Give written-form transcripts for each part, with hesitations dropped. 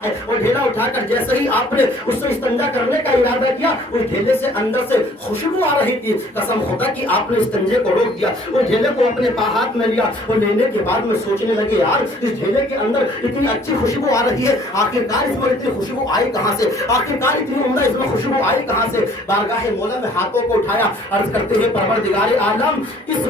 और ढेला उठाकर जैसे ही आपने उससे इस्तिंजा करने का इरादा किया, उस ढेले से अंदर से खुशबू आ रही थी। कसम खुदा कि आपने इस्तिंजे को रोक दिया, उस ढेले को अपने हाथ में लिया और लेने के बाद में सोचने लगे, यार इस ढेले के अंदर इतनी अच्छी खुशबू आ रही है, आखिरकार इसमें इतनी खुशबू आई कहाँ से, आखिरकार इतनी उम्दा इसमें खुशबू आई कहाँ से। बारगाह मौला में हाथों को उठाया, अर्ज करते हुए परवरदिगार आलम इस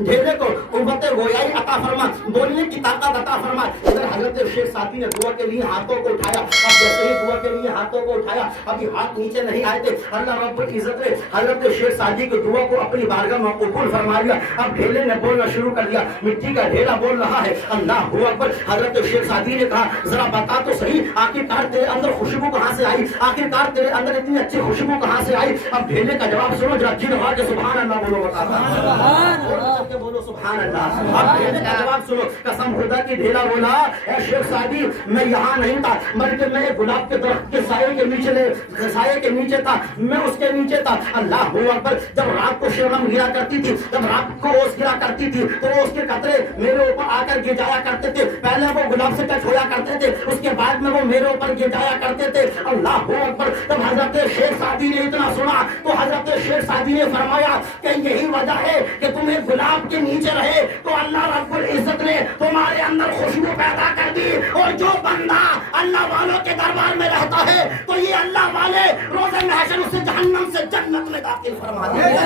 ढेले को कुव्वत गोयाई अता फरमा, बोलने की ताकत अता फरमा। इधर हजरत शेख सादी ने दुआ के लिए हाथों उठाया। अब जैसे ही दुआ के लिए हाथों को उठाया, अभी हाथ नीचे नहीं आए थे, अल्लाह रब्बुल इज्जत ने हजरत शेख सादी की दुआ को अपनी बारगाह में कबूल फरमा लिया। अब ढेले ने बोलना शुरू कर दिया, मिट्टी का ढेला बोल रहा है अल्लाहू अकबर। हजरत शेख सादी ने कहा, जरा बता तो सही, आखिरकार तेरे अंदर खुशबू कहां से आई, आखिरकार तेरे अंदर इतनी अच्छी खुशबू कहां से आई। अब ढेले का जवाब सुनो, जरा जिन के सुभान अल्लाह बोलो, बताता है बोलो सुभान अल्लाह। अब ढेले का जवाब सुनो, कसम खुदा की ढेला बोला, ए शेख सादी मैं यहाँ नहीं था, बल्कि मैं गुलाब के दरख्त के साये के नीचे था, मैं उसके नीचे था। अल्लाहू अकबर। जब रात को शबनम गिरा करती थी, जब रात को ओस गिरा करती थी, तो वो उसके कतरे मेरे ऊपर आकर गिर जाया करते थे। पहले वो गुलाब से टच होया करते थे, उसके बाद में वो मेरे ऊपर गिर जाया करते थे। अल्लाहू अकबर। जब हजरत शेख सादी ने इतना सुना तो हजरत शेख सादी ने फरमाया कि यही वजह है कि तुम्हें गुलाब के नीचे रहे तो अल्लाह रब्बुल इज्जत ने तुम्हारे अंदर खुशबू पैदा कर दी। और जो बंदा अल्लाह वालों के दरबार में रहता है तो ये अल्लाह वाले रोज़े महशर उसे जहन्नम से जन्नत में दाखिल फरमा देंगे।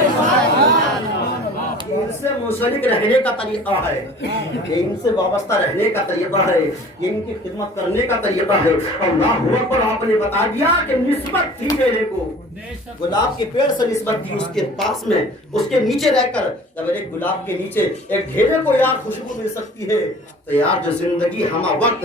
इनसे मुंसलिक रहने का तरीका है, ये इनसे वाबस्ता रहने का तरीका है, ये इनकी खिदमत करने का तरीका है। अल्लाहू अकबर। आपने बता दिया कि निस्बत थी ढेले को, गुलाब के पेड़ से निस्बत थी, उसके पास में उसके नीचे रहकर जब एक गुलाब के नीचे एक ढेले को यार खुशबू मिल सकती है, तो यार जो जिंदगी हम वक्त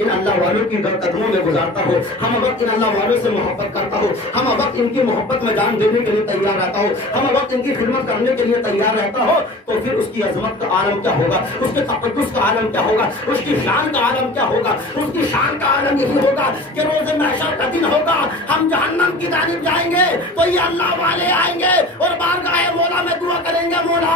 इन अल्लाह वालों की कदमों में गुजारता हो, हम वक्त इन अल्लाह वालों से मोहब्बत करता हो, हम वक्त इनकी मोहब्बत में जान देने के लिए तैयार रहता हो, हम वक्त इनकी खिदमत करने के लिए तैयार रहता हो, तो फिर उसकी अजमत का आलम क्या होगा, उसके तक़द्दुस का आलम क्या होगा, उसकी शान का आलम क्या होगा। उसकी शान का आलम यही होगा कि रोज़े महशर का दिन होगा, हम जहन्नम की जानिब जाएंगे तो ये अल्लाह वाले आएंगे और बारगाह मौला में दुआ करेंगे, मौला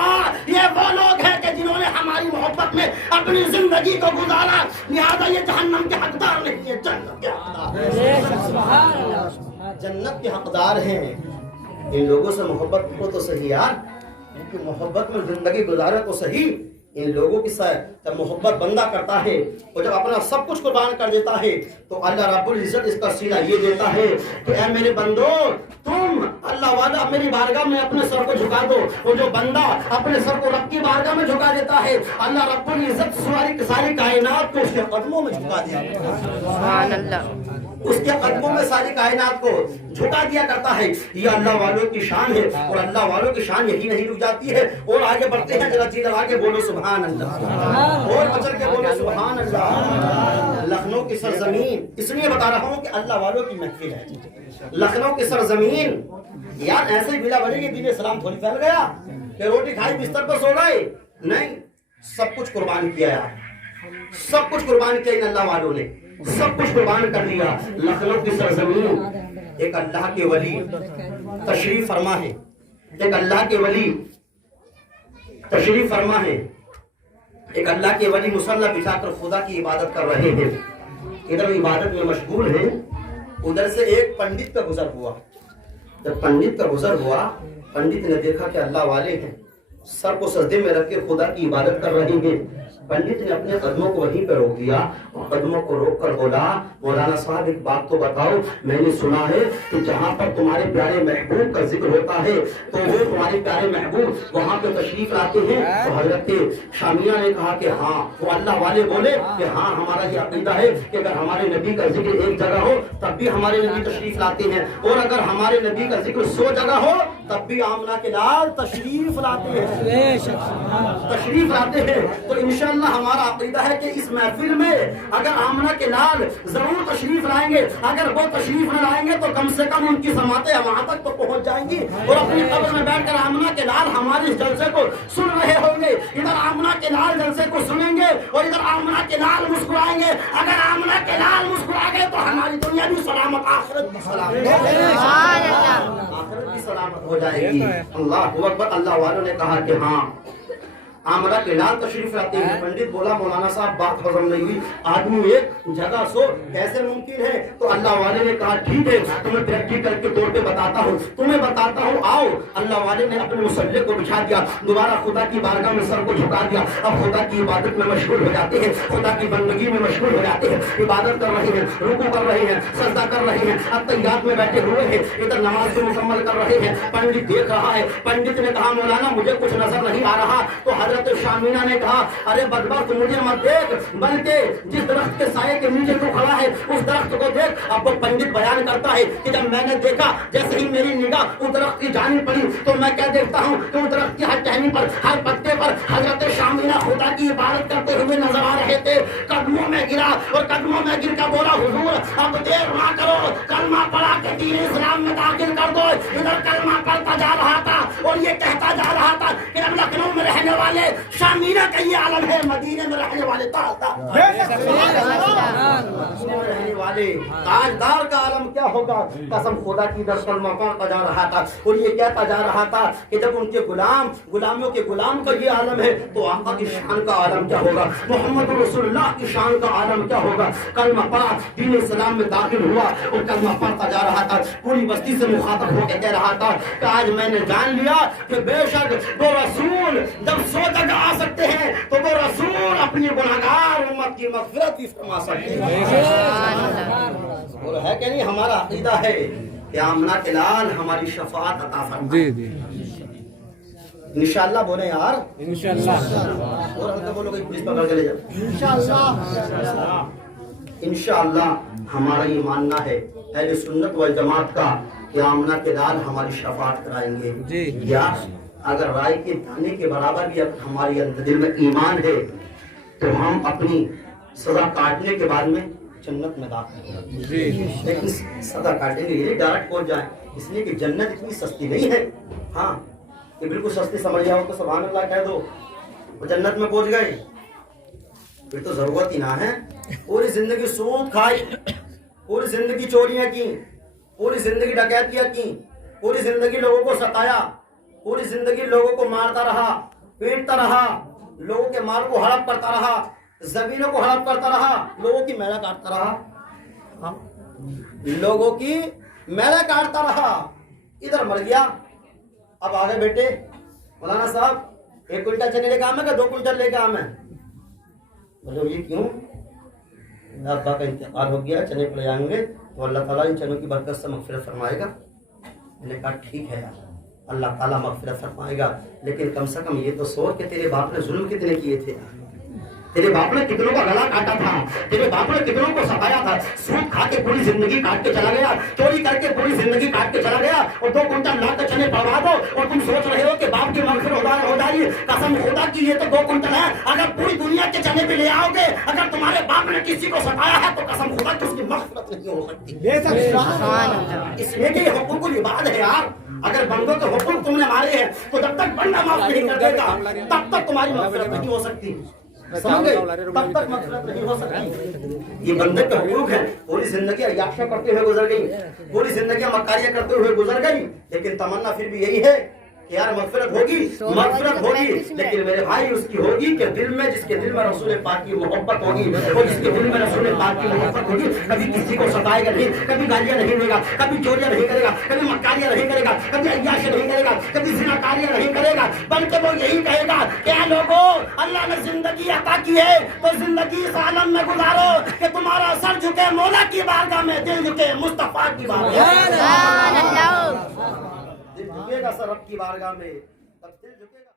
ये वो लोग हैं कि जिन्होंने हमारी मोहब्बत में अपनी जिंदगी को गुजारा, लिहाजा ये जहन्नम के हकदार नहीं है, जन्नत के हकदार, जन्नत के हकदार हैं। इन लोगों से मोहब्बत करो तो सही यार, इनकी मोहब्बत में जिंदगी गुजारे तो सही। इन लोगों की जब मोहब्बत बंदा करता है और जब अपना सब कुछ कुर्बान कर देता है तो अल्लाह रब्बुल इज्जत इसका सीला ये देता है कि ऐ मेरे बंदो, तुम अल्लाह वाला मेरी बारगाह में अपने सर को झुका दो। और जो बंदा अपने सर को रब की बारगाह में झुका देता है, अल्लाह रब्बुल इज्जत सारी कायनात को उसके कदमों में झुका दिया, सुभान अल्लाह, उसके कदमों में सारी कायनात को झुका दिया करता है। ये अल्लाह वालों की शान है और अल्लाह वालों की शान यही नहीं रुक जाती है। और आगे बढ़ते हैं, जरा जी लगा के बोलो सुभान अल्लाह, और बचल के बोलो सुभान अल्लाह। लखनऊ की सरजमीन इसलिए बता रहा हूँ कि अल्लाह वालों की महफिल है। लखनऊ की सरजमीन यार ऐसे ही बिला बनेगी, दीन इस्लाम थोड़ी फैल गया कि रोटी खाई बिस्तर पर सो गए, नहीं, सब कुछ कुर्बान किया यार, सब कुछ कुर्बान किया इन अल्लाह वालों ने, सब कुछ कुर्बान कर दिया। लखनऊ की सरजमीन एक अल्लाह के वली तशरीफ फरमा है, एक अल्लाह के वली तशरीफ फरमा है, एक अल्लाह के वली मुसल्ला बिछाकर खुदा की इबादत कर रहे हैं, इधर इबादत में मशगूल है। उधर से एक पंडित का गुजर हुआ, जब पंडित का गुजर हुआ, पंडित ने देखा कि अल्लाह वाले हैं, सर को सजदे में रख के खुदा की इबादत कर रहे हैं। पंडित ने अपने कदमों को वहीं पर रोक दिया और कदमों को रोक कर बोला, मौलाना साहब एक बात तो बताओ, मैंने सुना है कि जहाँ पर तुम्हारे प्यारे महबूब का जिक्र होता है तो वो तुम्हारे प्यारे महबूब वहाँ पे तशरीफ लाते हैं। तो हजरत शामिया ने कहा कि हाँ, वो अल्लाह वाले बोले कि हाँ, हमारा ये अकीदा है कि अगर हमारे नबी का जिक्र एक जगह हो तब भी हमारे नबी तशरीफ लाते हैं, और अगर हमारे नबी का जिक्र 100 जगह हो तब भी आमना के लाल तशरीफ लाते हैं, तशरीफ लाते हैं। तो इंशाअल्लाह हमारा अकीदा है कि इस महफिल में अगर आमना के लाल जरूर तशरीफ लाएंगे, अगर वो तशरीफ न लाएंगे तो कम से कम उनकी समातें वहां तक तो पहुंच जाएंगी और अपनी कब्र में बैठकर आमना के लाल हमारे इस जलसे को सुन रहे होंगे। इधर आमना के लाल जलसे को सुनेंगे और इधर आमना के लाल मुस्कुराएंगे। अगर आमना के लाल मुस्कुरा गए तो हमारी दुनिया भी सलामत, आखिरत भी सलामत, आखिरत भी सलामत हो जाएगी। अल्लाह अकबर। अल्लाह वालों ने कहा कि हाँ, आमरा के लाल तशरीफ लाते हैं। पंडित बोला मौलाना साहब बात हजम नहीं हुई, आदमी एक जगह सो कैसे मुमकिन है? तो अल्लाह वाले ने कहा ठीक है, तुम्हें प्रैक्टिकल के तौर पे बताता हूँ, तुम्हें बताता हूँ, आओ। अल्लाह वाले ने अपने मुसल्ले को बिछा दिया, दोबारा खुदा की बारगाह में सर को झुका दिया। अब खुदा की इबादत में मशगूल हो जाते हैं, खुदा की बंदगी में मशगूल हो जाते हैं, इबादत कर रहे हैं, रुकू कर रहे हैं, सजदा कर रहे हैं, अब तैयार में बैठे हुए हैं, इधर नमाज को मुकम्मल कर रहे हैं। पंडित देख रहा है, पंडित ने कहा मौलाना मुझे कुछ नजर नहीं आ रहा। तो हजरत शामीना ने कहा अरे बदबख्त मुझे मत देख, बल्कि जिस दरख्त के साये के नीचे तू खड़ा है उस दरख्त को देख। अब वो पंडित बयान करता है कि जब मैंने देखा, जैसे ही मेरी निगाह उस दरख्त की जानी पड़ी तो मैं क्या देखता हूँ कि उस दरख्त की हर टहनी पर, हर पत्ते पर हजरत शामीना खुदा की इबादत करते हुए नजर आ रहे थे। कदमों में गिरा और कदमों में गिर कर बोला हुजूर अब देर ना करो, कलमा पढ़ा के दीन इस्लाम में दाखिल कर दो। इधर कलमा पढ़ता जा रहा था और ये कहता जा रहा था कि अब लखनऊ में रहने वाले शामीना का ये आलम है, मदीने में रहने वाले रहने वाले ताजदार का आलम क्या होगा? कसम खुदा की दर कलमा पढ़ता जा रहा था और ये कहता जा रहा था कि जब उनके गुलामियों के गुलाम का ये आलम है तो आका की शान का आलम क्या होगा? मोहम्मद रसूलुल्लाह की शान का आलम क्या होगा? कलमा पढ़ा, दीन इस्लाम में दाखिल हुआ और कलमा पढ़ता जा रहा था। पूरी बस्ती से मुखातब होकर कह रहा था कि आज मैंने जान लिया कि बेशक वो रसूल जब 100 जगह आ सकते हैं तो वो रसूल अपनी गुनाहगार उम्मत की मग़फ़िरत भी फरमा सकते हैं। और है कि नहीं? हमारा अक़ीदा है कि आमना के लाल हमारी शफ़ाअत अता फरमाए। जी इंशाअल्लाह बोले यार, इंशाअल्लाह। और हल्का बोलोगे पुलिस पकड़ के ले जाओ। इंशाअल्लाह हमारा ये मानना है अहले सुन्नत वल जमात का कि आमना के लाल हमारी शफ़ाअत कराएंगे। या अगर राय के दाने के बराबर भी अगर हमारे अंदर दिल में ईमान है तो हम अपनी सजा काटने के बाद में जन्नत में दाखिल होंगे। लेकिन सजा काटेंगे ये डायरेक्ट पहुंच जाए, इसलिए कि जन्नत इतनी सस्ती नहीं है। हाँ ये बिल्कुल सस्ती समझ जाओ तो सुभान अल्लाह कह दो वो जन्नत में पहुंच गए, फिर तो जरूरत ही ना है। पूरी जिंदगी सूद खाई, पूरी जिंदगी चोरियां की, पूरी जिंदगी डकैतियां की, पूरी जिंदगी लोगों को सताया, पूरी जिंदगी लोगों को मारता रहा, पीटता रहा, लोगों के माल को हड़प करता रहा, जमीनों को हड़प करता रहा, लोगों की मैला काटता रहा। हाँ? लोगों की मैला काटता रहा, इधर मर गया। अब आगे बेटे मौलाना साहब 1 क्विंटल चने लेके आम है, 2 क्विंटल लेके आम है? बोलो ये क्यों? अब्बा का इंतकाल हो गया, चने पड़ जाएंगे तो अल्लाह ताला इन चनों की बरकत से मग़फ़िरत फरमाएगा। मैंने कहा ठीक है यार, अल्लाह ताला मग़फ़िरत फरमाएगा, लेकिन कम से कम ये तो सोच के तेरे बाप ने जुल्म कितने किए थे, तेरे बाप ने कितनों का गला काटा था, तेरे बाप ने कितनों को सताया था। सूद खा के पूरी जिंदगी काट के चला गया, चोरी करके पूरी जिंदगी काट के चला गया और 2 क्विंटल लाख के चने पड़वा दो और तुम सोच रहे हो कि बाप की मग़फ़िरत हो जाएगी। कसम खुदा की ये तो 2 क्विंटल है, अगर पूरी दुनिया के चने पे ले आओगे, अगर तुम्हारे बाप ने किसी को सताया है तो कसम खुदा की उसकी मग़फ़िरत नहीं हो सकती। इसमें कि हुकूकुल इबाद है यार, अगर बंदों के हुक्म तुमने मारे हैं तो जब तक बंदा माफ नहीं कर देगा तब तक तुम्हारी मग़फ़िरत नहीं हो सकती। समझ गए? तब तक मग़फ़िरत नहीं हो सकती। ये बंदे के हुकूक है। पूरी जिंदगी अय्याशा करते हुए गुजर गई, पूरी जिंदगी मक्कारियां करते हुए गुजर गई, लेकिन तमन्ना फिर भी यही है कि यार मग़फ़िरत होगी, लेकिन मेरे भाई उसकी होगी कि दिल में, जिसके दिल में रसूल पाक की मोहब्बत होगी और जिसके दिल में रसूल पाक की मोहब्बत होगी, कभी किसी को सताएगा नहीं, कभी गालियां नहीं देगा, कभी चोरियां नहीं करेगा, कभी मक्कारियां नहीं करेगा, कभी अय्याशी नहीं करेगा, कभी ज़िनाकारियां नहीं करेगा, बल्कि वो यही कहेगा क्या लोगों अल्लाह ने जिंदगी अता की है तो जिंदगी इस आलम में गुजारो कि तुम्हारा सर झुके मौला की बारगाह में, दिल झुके मुस्तफा की बारगाह में। झुकेगा सर रब की बारगाह में, तब दिल झुकेगा।